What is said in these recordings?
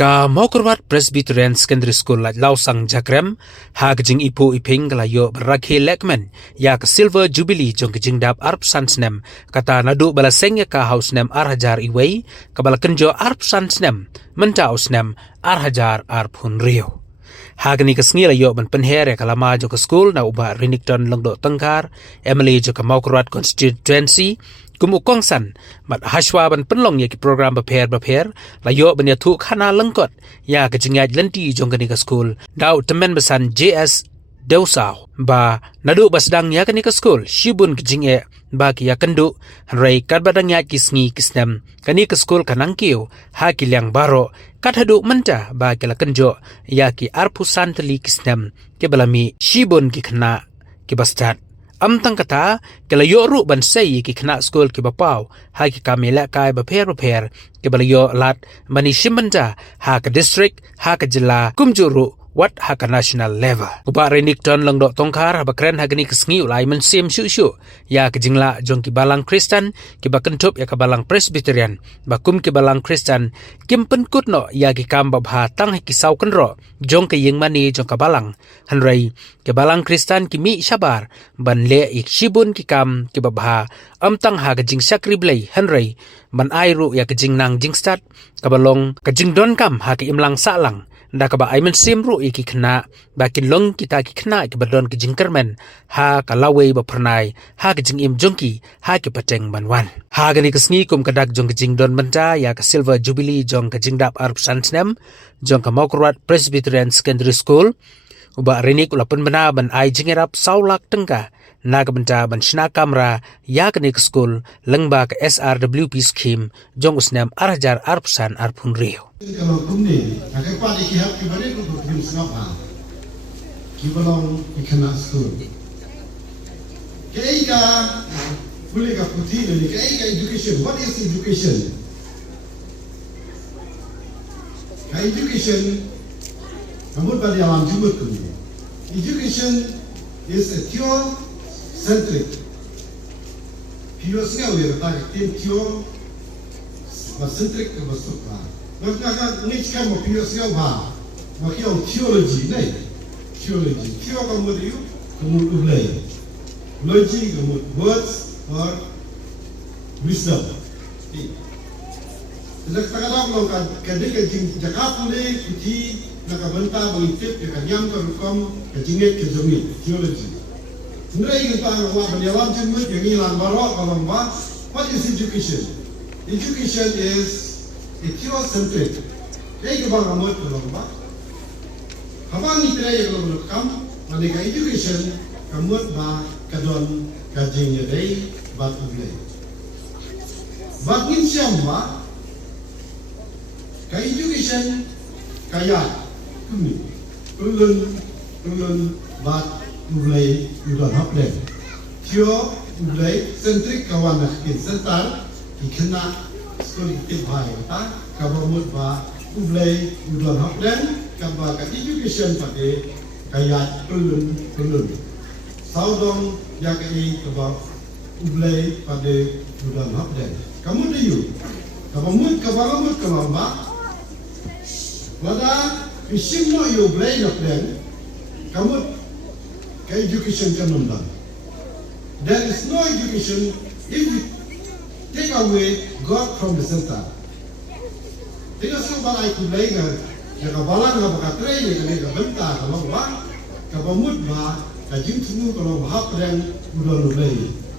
Ka Maukurwat Presbyterian Secondary School la Lausang Jakrem ha kajing ipu iping kalayo berakhi lekmen ya ke Silver Jubilee jong kajing dap arp sansnem kata nadu bala sengya ka hausnem arhajar iwei ka bala kenjo arp sansnem menta ausnem arhajar arp hunrio. Hagani kesngi la yo ban penher ya kalama jo ke school na uba Rinicton lengdo tengkar Emily jo ke Maukurwat constituency kumukong san mat hashwa ban penlong ya ki program beper la yo ban ya thu khana lengkot ya ke jingaj lenti jong kani ke school dau temen besan JS Deusau ba nadu basdang ya kani ke school shibun ke jinge ba ki ya kendu rai kat badang ya kisngi kisnem kani ke school kanang kiu ha ki liang baro kat hadu menta ba ki la kenjo ya ki arpusan teli kisnem ke balami shibun ki khna ki bastat amtang kata kala yo ru ban sei ki khna school ki bapau ha ki kamela kai beper ke balayo lat mani shimbanja ha ka district ha ka jilla kumjuru wat ha ka national level uba Rinicton lengdo tongkar ha bakren ha gani kesngi ulai mensim syu ya ke jingla jong ki balang Kristen ki bakentup ya ka balang Presbyterian bakum ki balang Kristen kim penkut no ya ki kam babha tang ki sau kenro jong ke ying mani jong ka balang hanrei ke balang Kristen ki mi sabar ban le ik shibun ki kam ki babha amtang ha ka jing sakri blai hanrei ban airu ya ke jing nang jing start ka balong ka jing don kam ha ki imlang salang da ka ba aimen simru iki kena bakin long kita ki kena ki badon ki jingkermen ha ka lawe ba pernai ha ki jing im jongki ha ki pateng banwan ha gani kesngi kum kadak jong ki jing don menta ya ka Silver Jubilee jong ka jing dap arp sansnem jong ka Maukurwat Presbyterian Secondary School uba Rinik ulapun bena ban ai jingerap saulak tengka naga benta ban shna kamera ya kani ke school lengba ke SRWP scheme jong usnem arhajar arpsan arpun rio kalau kumni akai pa di kihap ki bare ko kim snapa ki balong ikana school keika kule ka puti ni keika education. What is education? Education amud badi alam jumut kumni. Education is a theocentric. Theosnya udah tak tim theo centric ke basukra. Maka ni sekarang mau theosnya apa? Maka yang theology ni, theology. Theo kamu dia, kamu ulai. Logi kamu words or wisdom. Jadi sekarang kalau kadang kadang jaga pulih putih nak benta berintip dekat yang terukam kejinget kejumi theology. Sebenarnya kita awak berjalan jemut yang hilang barok kalau what is education? Education is a theocentric. Jadi kita bangun kalau Habang ni terakhir kalau berkam, mereka education kamu kadon kajingnya day batu play. Batin siapa? Education kaya kumi, ulun bat mulai udah haplen. Tio mulai sentrik kawan nak sentar ikena sekolah tibai ta kabamut ba mulai udah haplen kaba ka education pakai kaya ulun. Saudong jagai kaba mulai pada udah haplen. Kamu diu kabamut kalamba wada isim no you blame of them kamu education kanunda. There is no education if we take away God from the center. Tidak semua baik kulai ya kabalan ngabakatre ya kali kabenta kalau ba kabamut ba kajing semua kalau hap dan udah mulai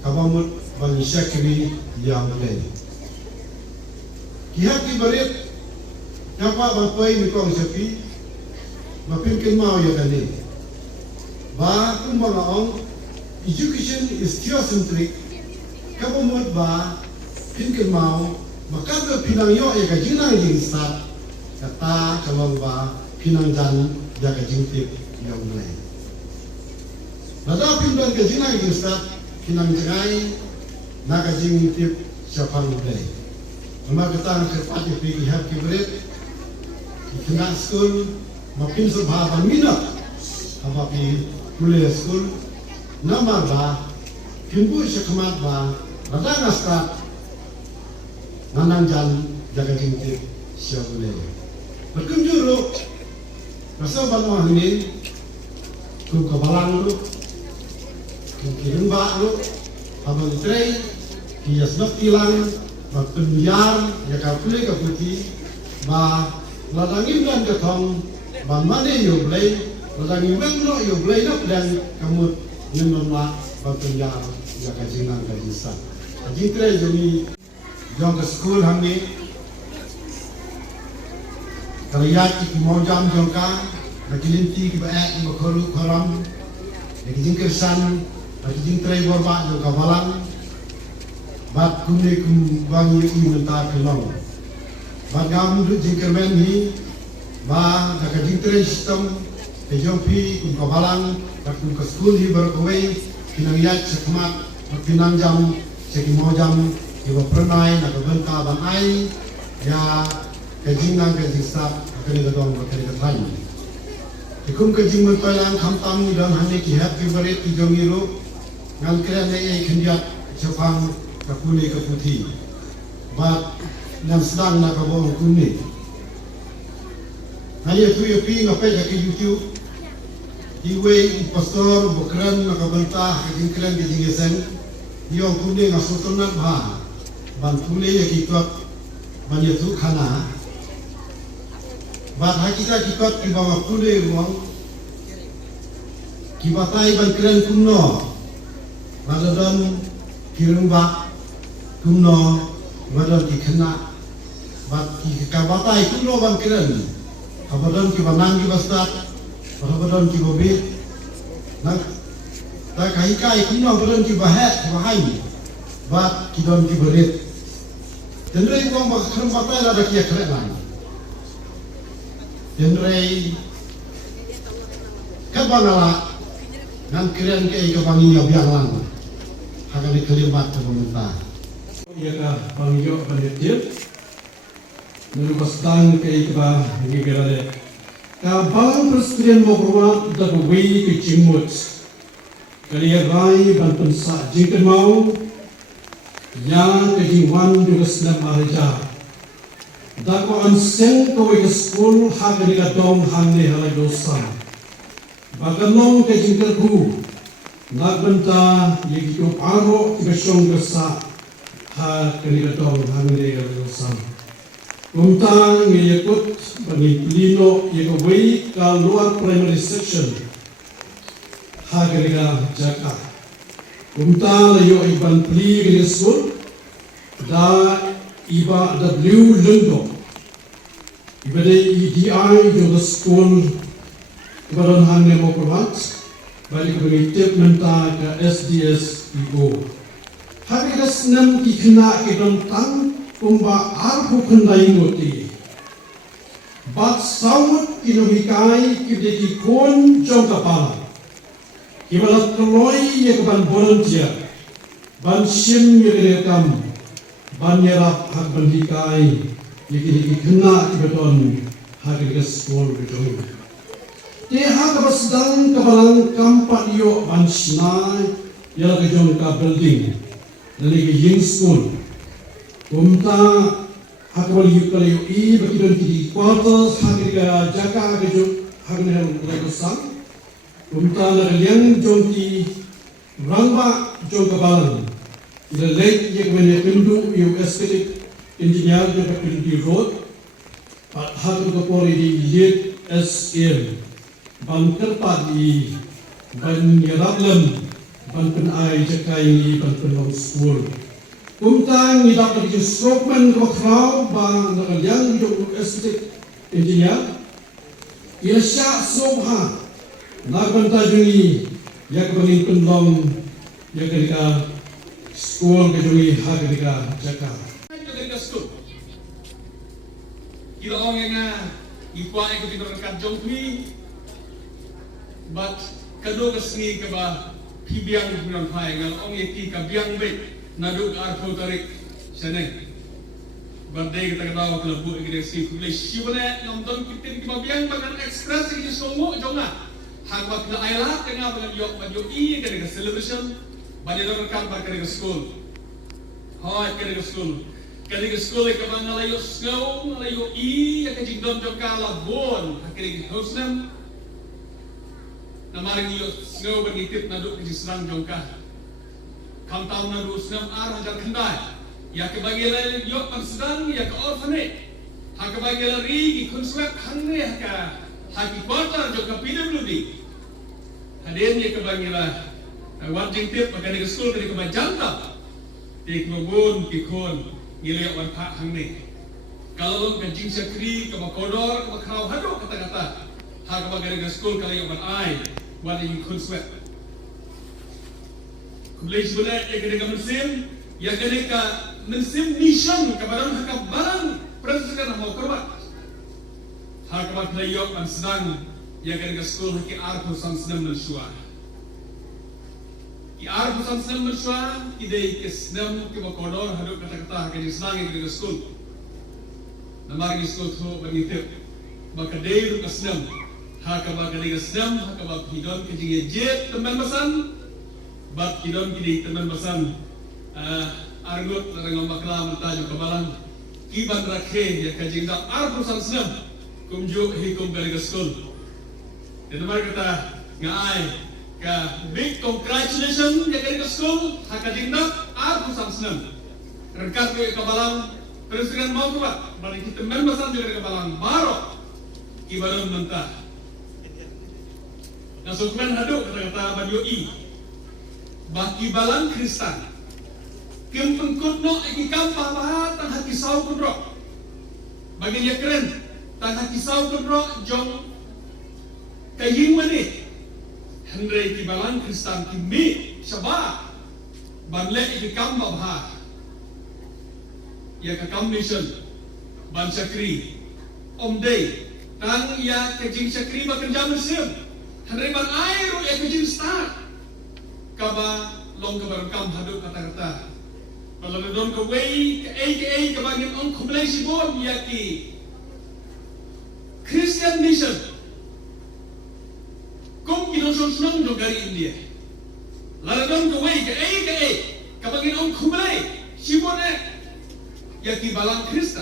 kabamut bagi syakri yang mulai kihat kibarit Napa bapai ni kong sepi, mapinkin mau ya kani. Ba kumbalaong education is theocentric. Kabumut ba pinkin mau makado pinang yo ya kajinang jing start kata kalau ba pinang jan ya kajing tip ya mulai. Nada pinang kajinang jing start pinang jangai na kajing tip siapa mulai. Nama kita kerpati pergi hab kibret. Tengah school makin sebab minat apa pi kuliah school nama ba kimbu sekemat ba rada naskah nanang jan jaga jingtip siapa boleh berkunjung rasa bantuan ini ku kebalang lu ku kirembak lu abang trei dia sebab tilang berpenjar ya kapule kaputi ba ladangin dan ketong ban mane yo blai ladangin wengno yo blai nak dan kamu nyemla berpenjar ya kajinan kajisa kaji trei jumi jong ke school hamni Kaliat ki mau jam jongka, bagi linti ki baik ki bakharu kharam, bagi jingkersan, bagi jingtrai borba jongka balang, bat kumne kum bangi mentar kelong, bat gam duduk jingkermen ni, ba bagi jingtrai sistem, pejompi kum kabalang, bat kum ke school hi berkawai, kinang yat sekmat, kinang jam, seki mau jam, ki bapernai nak benta ban ai, ya kajingan kajisap akan digadong bakal dikatain. Ikum kajing mentoilang kamtam ni dan hanya kihat kibarit ijongiru ngan kira nei kendiat Jepang kapuni kaputi. Bat nan sedang nak kabong kuni. Hanya tu yopi ngapai jaki YouTube. Iwe pastor bukran nak kabentah kajing klan kajing esen. Yo kuni ngasutunat bah. Ban kuni yakikot ban yetu kana. Bat hakika kipat ki bawa kule ruang kibatai ban keren kumno radadon kirumba kumno radadon ki kena bat ki kabatai kumno ban keren kabadon ki banan ki bastat kabadon ki bobit nak ta kahikai kumno badon ki bahat bahai bat ki don ki berit dan rei kong bak kirumbatai lada ki keren Jenrei kabangala nan keren ke kabangi biang lang hagan dikelimat pemerintah ia ka pangyo panitia nuru bastang ke ikba ngi gerale ka bang presiden mogruat da wei ke chimut kaliya rai ban pensa jingken mau yang ke jingwan juga sedang marja Dako anseng kowe ke school hak diga dong hamne halai dosa. Baganong ke jingkerku nak benta yegi to paro ke besong gesa hak diga dong hamne halai dosa. Kumta ngiyekut bani plino yego wei ka luar primary section hak diga jaka. Kumta layo iban pli ke school da iba W Lundo iba de EDI jo the school iba don hanne mo promat balik bagi tip menta ke SDS igo hari das nam ki khna ke don tang kumba arbu khandai moti bat sawut inohikai ki de ki kon jong kapala ibalat kloi ye ban volunteer ban sim ye kam Banyarap hak bandikai yiki kena ibaton hak ke school betul. Te hak basdang kabalang kampat yo bansnai ya ke jong ka building dari ke yin school. Kumta hak bal yu kali i bakidon ki quarters hak ke jaka ke jong hak ne ke sang. Kumta na yang jong ki rangba jong kabalang the late Yekmene Pindu, you aesthetic engineer, the Pindu Road, but Hatu Kapori, the late SM, Banker Padi, Ban Yarablam, Bankan Ai, Jakai, Bankan School. Kumtang, you dapat di Strokeman, Rokraw, Bang, Nakaliang, you aesthetic engineer, Yasha Sobha, Nagbantajuni, Yakmanin Pendong, Yakarika. School kedui hak ketika Jakarta. Ketika school, kita orang yang ipa ikut internet jongpi, but kedua kesini keba pibiang bulan hai ngal orang yang kita biang baik naduk arko tarik sana. Berdaya kita kenal kalau buat kita sih, boleh siapa yang nonton kita kita biang bahkan ekspres ini semua jonga. Hak waktu ayat tengah dengan yok baju i ketika celebration. Banyak orang kan pergi ke school, hai pergi ke school. Kali ke sekolah ke bang ngalayo snow, ngalayo ya ke jingdom joka labon, hakili ke hosnam. Namaring yo snow bergitip naduk ke serang jongka. Kam tahu nadu snow hajar kendai. Ya ke bagian yo persedang ya ke orphanage. Hak bagian ri konsep hanne haki kota joka PWD. Hadir ya ke bagian wajib tip pada ke sekolah ke bajanta. Di kebun kikon. Gila wan pak hang ni. Kalau kencing sekri ke makodor ke makrau hado kata-kata. Hak bagari ke sekolah kalau wan ai wan ini konsep. Kumulai sebenar ya kena mensim ya kena mensim mission kebarang hak barang presiden mau kerbat. Hak bagari yok man sedang ya kena ke sekolah ke arko sang sedang mensuar. Di arah pesan senam bersua, idei kesenam ke makodor hadap kata-kata kini senang yang kita skul. Namar ni skul tu bangitip, maka dei kesenam, hak abang kali kesenam, hak abang hidon kejing jet teman pesan, bat hidon kini teman pesan, argut larang bakla mentaj kebalan, kiban rakhe ya kejing dak arah pesan senam, kumjuk hikum kali skul. Dan namar kata ngai. Big congratulations ya dari sekolah hakadindak pesan senam rekat ke kabalang presiden mau kuat bagi kita membasan juga ke kabalang baru ibadah mentah nah sukman haduk kata-kata banyoi bagi balang Kristen kem pengkutno iki kampah bahat tang hati sau kudro bagi dia keren tang hati sau kudro jong kaying mani Henry kibalan Kristen kimi syabah banle ikam babha ya kakam mission ban sakri omday tang ya kejing sakri bekerja musim Henry ban air ya kejing start kaba long kabarkam haduk kata-kata kalau don ke way ke kabangin on kumulai sibon ya ki Christian mission kung ginusunod ng gari India. Laladong kaway ka kapag ginong kumulay, sibon ya kibalang Krista.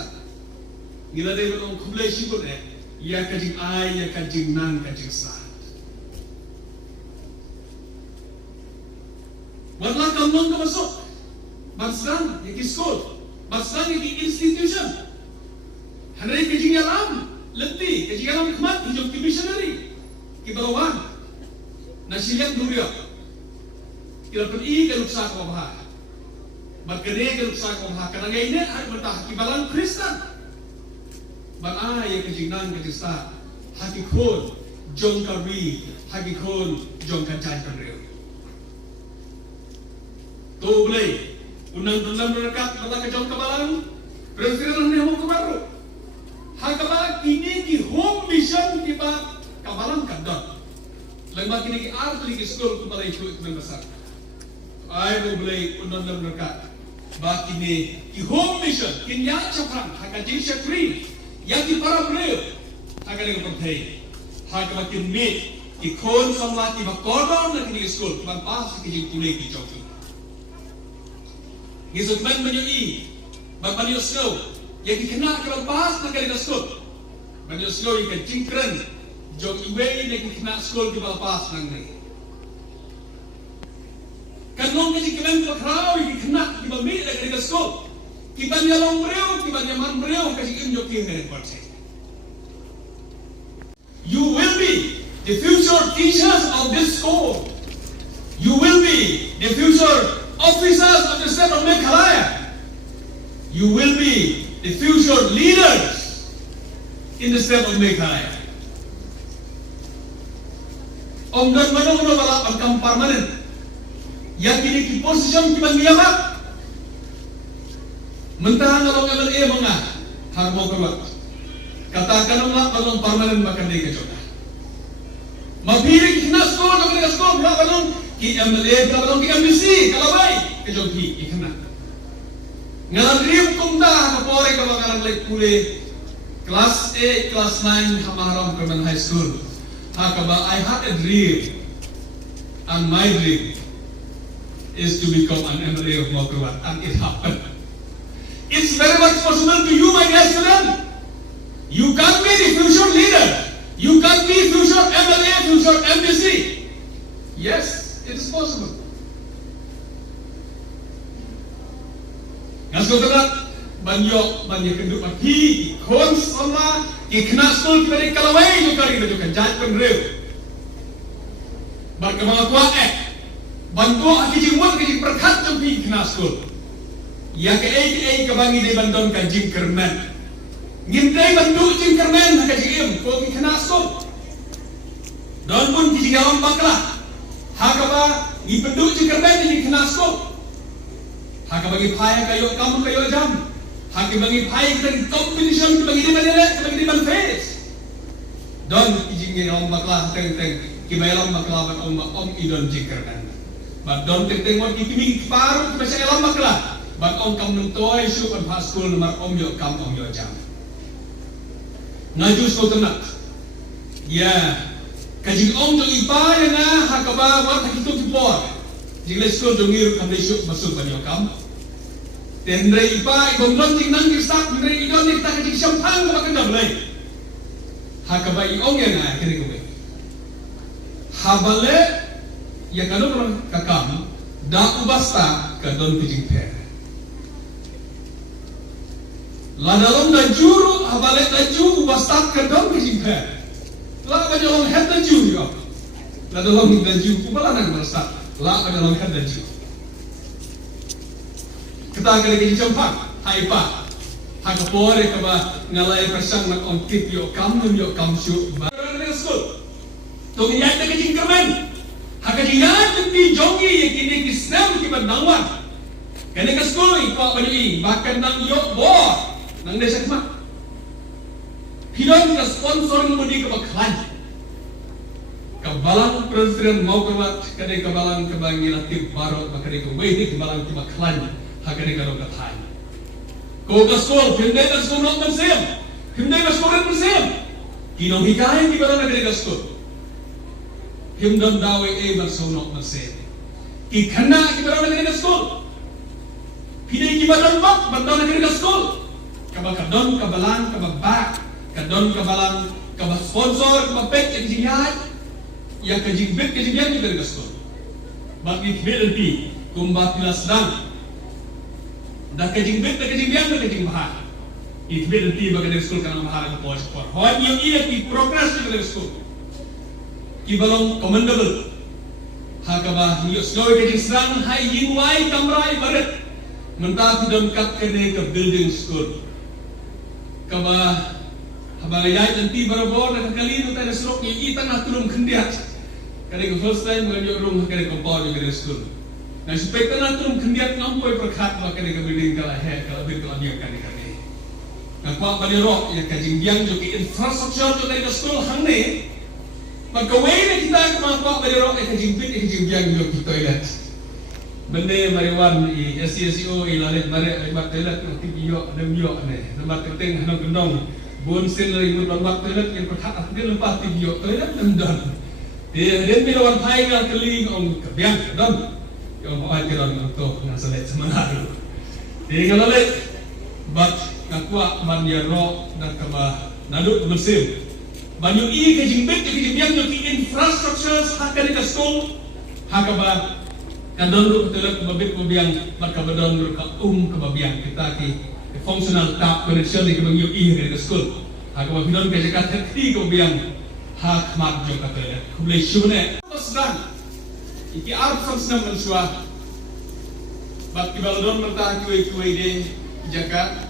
Giladay mo ng kumulay sibon ya kajing ay, ya kajing nang, kajing sa. Wala kang nung kamasok. Bansang, ya ki-school. Bansang, ya ki-institution. Hanay kajing alam. Lenti, kajing alam kemat, hijau ki-missionary. Kibalawan. Nasihat dunia, kita pergi ke luksa kau berkene ke luksa kau karena ini harus mentah kibalan Kristen. Bang ya kejingan kejista, haki kon jong kari, haki kon jong kancai kanreu. Tu boleh undang-undang mereka kata kejong kabalan, presiden ini mau kebaru. Hakabalan kini ki home mission kita kabalan kadang. Lembah kini ki arti ki skol ku balai ku membesar. Ai mo balai undang-undang mereka. Ba kini ki home mission kin ya chapran haka jing shakri ya ki para breu haka dengan pertai. Haka makin me ki kon samla ki ba kodon na kini skol ban pas ki jing kulai ki joki. Gisut man menyoi ba panyo snow ya ki kena kalau pas na kini skol. Panyo snow ki jing keren jom iwe ni kena sekolah ke balpas nang ni. Kanong kasi kemeng pakraw kena di bami dah kena sekolah. Kiban ya long breu, kiban ya man breu kasi kim jokin dengan partai. You will be the future teachers of this school. You will be the future officers of the state of Meghalaya. You will be the future leaders in the state of Meghalaya. Om dan manong bala angkam permanen yang kini ki posisi ki bangiyamat mentahan kalau MLA mga harmo kawat katakan lang balong permanen makan di kecoba mabiri kina skor ng skor bla balong ki MLA bla balong ki MBC kalabay kecobi ikana ngaladrim kumda kapore kabakaran lek kule kelas A kelas 9 hamaram Kerman High School. Hakaba, I had a dream, and my dream is to become an MLA of Mokruat, and it happened. It's very much possible to you, my dear student. You can be the future leader. You can be future MLA, future MPC. Yes, it is possible. Ngas ko tengah banyak kenduk pagi, kon sama ikna school kita kalawai juga kita juga jangan penrew. Berkemang tua bantu akijimuan kejim perkat jampi ikna school. Ya ke kebangi di bandon kajim kerman. Ngintai bantu jim kerman kajim ko ikna school. Don pun kijigawan bakla. Hakaba di bentuk jim kerman di ikna school. Hakabagi payah kayo kamu kayo jam. Hakabagi payah kita di competition bagi di mana bagi di mana face. Don kijigawan bakla teng kibayalam bakla om idon jim kerman. But don't think what kimi paru bisa elam bakla. But ông cầm nung toy shoot and pass school mà ông yo cầm ông yo jam. Ngaju school tenak. Ya, kajing ông tu ipa yang na hakaba wat hakitu tipor. Jingle school dongir kam dei shoot masuk ban yo kam. Tendre ipa gondron jing nang kirsak tendre idon ni kita kajing champagne ka makan dam lai. Hakaba I ông yang na kene ko. Habale ya kanu kakam da ubasta ka don kajing per. La dalam dan juru abalik dan juru bastak kedong kejimper. La banyolong head dan juru ya. La dalam dan juru kubalan yang bastak. La banyolong head dan juru. Kita akan lagi jempak. Haipa. Hakapore kaba ngalai persang nak ongkit yo kam syu. Barang school. Tong yak na kejing kermen. Hakajingan di jongi yakini kisnam kibat nangwan. Kene ke school ipa banyi bahkan nang yo bor. Nang desa kema, hilang ke sponsor mudi ke baklan, kebalang presiden mau kerwat, kadai kebalang kebangi latih barot, kadai kewedi kebalang ke baklan, hakadai kalau ketai. Kau ke sekolah, hindai ke sekolah nak bersem, hindai ke sekolah bersem, kinong hikayat kebalang kadai ke sekolah, hindam dawe bersekolah nak bersem, kikana kebalang kadai ke sekolah, hindai kebalang bak, bandar kadai ke sekolah. Kabakadon kabalan kababak kadon kabalan kabas sponsor kabapek kejingan ya kejigbet kejingan juga dekat sekolah bagi kebelenti kumbat pilas dan dah kejigbet dah kejingan bahar kebelenti bagi dekat sekolah karena bahar ke pos por hoi yang iya ki progress juga dekat sekolah kibalong commendable hakaba hiyo sekolah kejingan hai yinwai kamrai barat mentah tidak kat kene ke building school kaba habagayay nanti barabor na kakalino tayo serok yung itang natulong kandiat kaya ko first time ngayon yung room kaya ko pa yung school na suspekta natulong kandiat ngampoy perkat ba kaya ka building kala he kala building kala niyang kani ngakwa balirok yung kajingbiang yung infrastructure yung kaya school hangni magkaway na kita kumakwa balirok yung kajingbiang yung toilet benda mariwan I SCSO ilalit bare ay toilet ng tibiyo nemyo ne namat keteng hanong gendong bun sin ri mun bak toilet yang perhat atgen lepas tibiyo toilet nemdon dia den bilawan pai ngal keling om kebiang don yo mau ajaran untuk ngasalet semangat dia ngalalet bat ngakwa man yaro dan kama naduk bersim banyu I kejingbet kejimbiang yo infrastructure hakane ka school hakaba kadon ru telat babit kebiang maka badon ru ka kebabiang kita ki functional tap connection ni kebang yo I ke school hakaba bidon ke jakat ti kebiang hak mak jo ka telat kublai shune sedang iki arp samsna mansua bak ki balon mentah kuai de jakat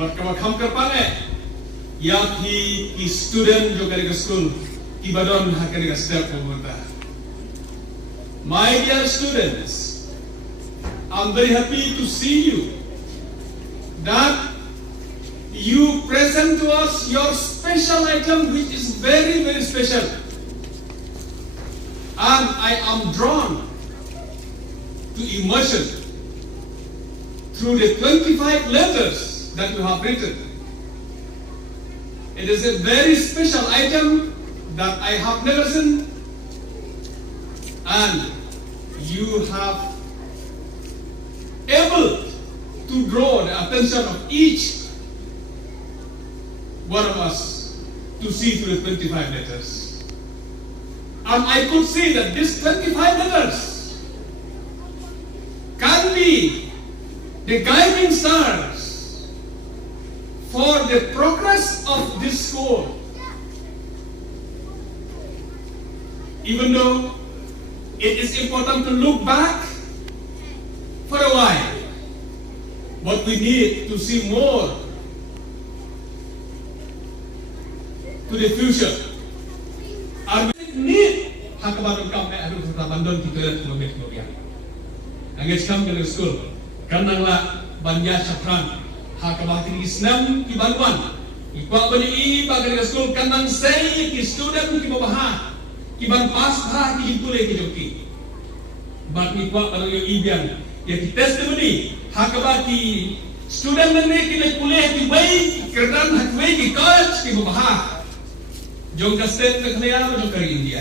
bak ka kham kar pane ya ki student jo ke school ki badon hak ke step mentah. My dear students, I'm very happy to see you that you present to us your special item which is very special and I am drawn to immersion through the 25 letters that you have written. It is a very special item that I have never seen and you have able to draw the attention of each one of us to see through the 25 letters. And I could see that these 25 letters can be the guiding stars for the progress of this school. Even though it is important to look back for a while, but we need to see more to the future. And we need hakabaran kami adu terbandon kita kemudian. Angges kami ke school, kananglah banya syafran hakabatin Islam di Bantuan. Ikwa bani iba ke school kanang say ki student ki babaha, ki ban pas ha ki pule ki joki. Bat ikwa bani ibian ya ki testimony hakabati student nang ki le pule ki bai kerdan hakwe ki coach ki babaha. Jong ka state na kaya jong ka India.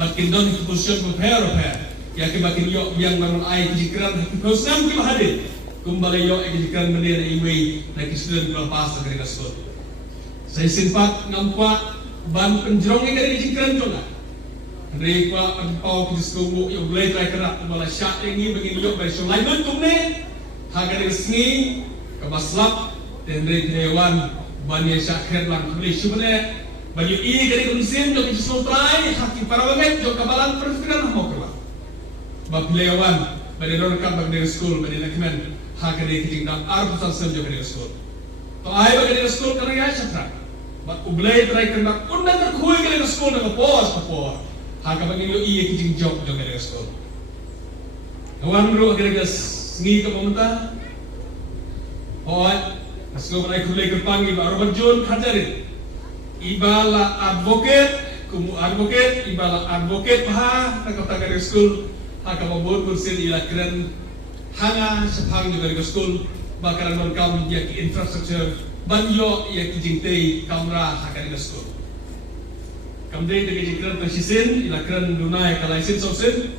Bakin don ki position prepare. Ya ke bakin yo yang namun ai jikran ki program ki bahadin. Kumbale yo ki jikran mendia na iway na ki student ko pas ka school. Saya simpat ngampa ban penjrong ka jikran jong. Andre pa pau ki school mo yo blay try kara kumbala shot yang bagin yo by so lain tumne haga ni sngi ka baslap dan dewan ban ya syakher lang kuli subne baju ini dari konsim jok isu try haki parawanget jok kabalan perfikiran mau keluar. Bab lewan bade don kan bag dari school bade nakmen haka dari kiting dam arbusan sem jok dari school. To ai bag dari school karena ya syatra. Bab ublay try kena undang terkuy dari school na pos. Haka bag yo iya kiting jok dari school. Kawan bro agar gas ngi ka pemerintah. Oi, school naik kulai kerpangi baru berjun kajarin. Ibala advocate, ibala advocate ha, nakataga dari school, haka mabot kursin ila keren hanga sepang juga dari school, bakaran non kaum ya ki infrastructure, banyo ya ki jingtei kamera haka dari school. Kamdei dari jingkeren persisin ila keren dunai kalaisin sosin,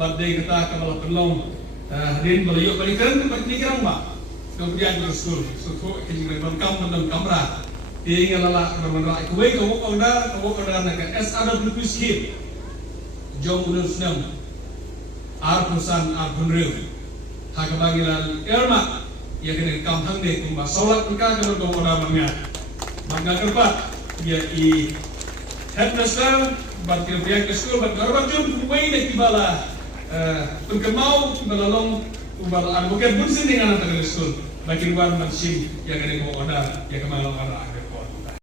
badai kata kamala penlong, hadin balayo balik keren tempat ni kerang ba, kemudian dari school, so ki jingkeren non kaum non kamera. Dia ngalalah ramai kuai kamu kauda nak SRWP scheme jom unusnam arpusan arpunril hak bagilan erma ya kena kampang deh kumba solat kita kalau kauda mangga kerpat ya i headmaster bantu pihak sekolah bantu orang jom kuai deh kibala pengkemau kibala long kibala advokat pun sini dengan anak sekolah bagi luar mansim ya kena kauda ya kemalang orang.